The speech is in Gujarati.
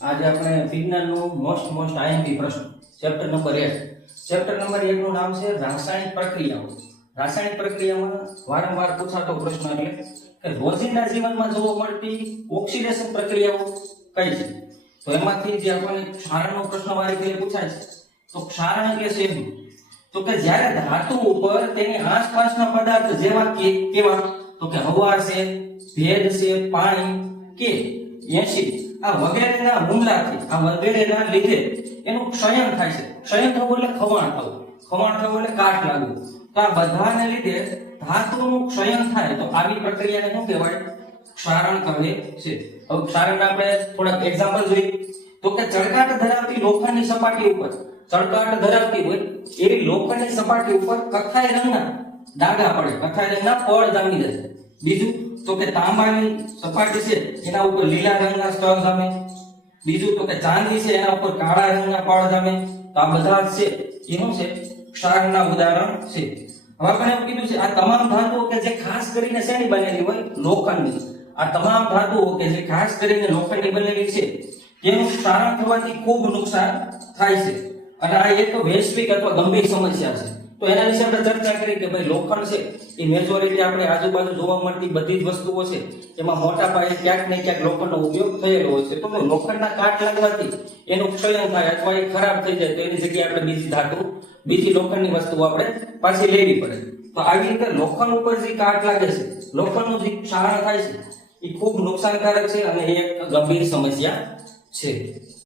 આજે આપણે વિજ્ઞાનનું મોસ્ટ આઈએમપી પ્રશ્ન ચેપ્ટર નંબર 1. ચેપ્ટર નંબર 1 નું નામ છે રાસાયણિક પ્રક્રિયાઓ. રાસાયણિક પ્રક્રિયામાં વારંવાર પૂછાતો પ્રશ્ન એટલે કે રોજિંદા જીવનમાં જોવા મળતી ઓક્સિડેશન પ્રક્રિયાઓ કઈ છે? તો એમાંથી જે આપણને ક્ષારણનો પ્રશ્ન વારે ઘડીએ પૂછાય છે. તો ક્ષારણ એટલે શું? તો કે જ્યારે ધાતુ ઉપર તેની આસપાસના પદાર્થ જેવા કે કેવા? તો કે હવા છે, ભેજ છે, પાણી કે એસિડ આ વગેરેના હુમલાથી આ વગેરેના લીધે એનું ક્ષયન થાય છે. ક્ષયન થવું એટલે ખવાણ થવું, ખવાણ થવું એટલે કાટ લાગવું. તો આ બધાને લીધે ધાતુનું ક્ષયન થાય તો આવી પ્રક્રિયાને શું કહેવાય? ક્ષારણ કહે છે. હવે ક્ષારણ આપણે થોડાક એક્ઝામ્પલ જોઈએ. તો કે ચળકાટ ધરાવતી લોખંડની સપાટી ઉપર ચળકાટ ધરાવતી હોય એવી લોખંડની સપાટી ઉપર કથ્થાઈ રંગના ડાઘા પડે, કથ્થાઈ રંગના પડ જામી જાય. બીજું તો કે તાંબાની સપાટી છે એના ઉપર લીલા રંગના સ્તર જામે. બીજું તો કે ચાંદી છે એના ઉપર કાળા રંગના પડ જામે. તો આ બધા છે એનું છે ક્ષારના ઉદાહરણ છે. હવે આપણે એવું કીધું છે આ તમામ ધાતુઓ કે જે ખાસ કરીને શેની બનેલી હોય? લોખંડની. આ તમામ ધાતુઓ કે જે ખાસ કરીને લોખંડની બનેલી છે તેનું ક્ષારણ થવાથી ખૂબ નુકસાન થાય છે. અને આ એક વૈશ્વિક અથવા ગંભીર સમસ્યા છે. તો એના વિશે આપણે ચર્ચા કરી કે ભાઈ લોખંડ છે એ મેજોરિટી આપણે આજુબાજુ જોવા મળતી બધી જ વસ્તુઓ છે એમાં મોટા પાયે ક્યાંક ને ક્યાંક લોખંડનો ઉપયોગ થયેલો હોય છે. તો લોખંડના કાટ લાગવાથી એનું ક્ષયન થાય અથવા એ ખરાબ થઈ જાય તો એની જગ્યાએ આપણે બીજી ધાતુ, બીજી લોખંડની વસ્તુઓ આપણે પાછી લેવી પડે. તો આવી રીતે લોખંડ ઉપર જે કાટ લાગે છે, લોખંડનું જે ક્ષારણ થાય છે એ ખૂબ નુકસાનકારક છે અને એ એક ગંભીર સમસ્યા છે.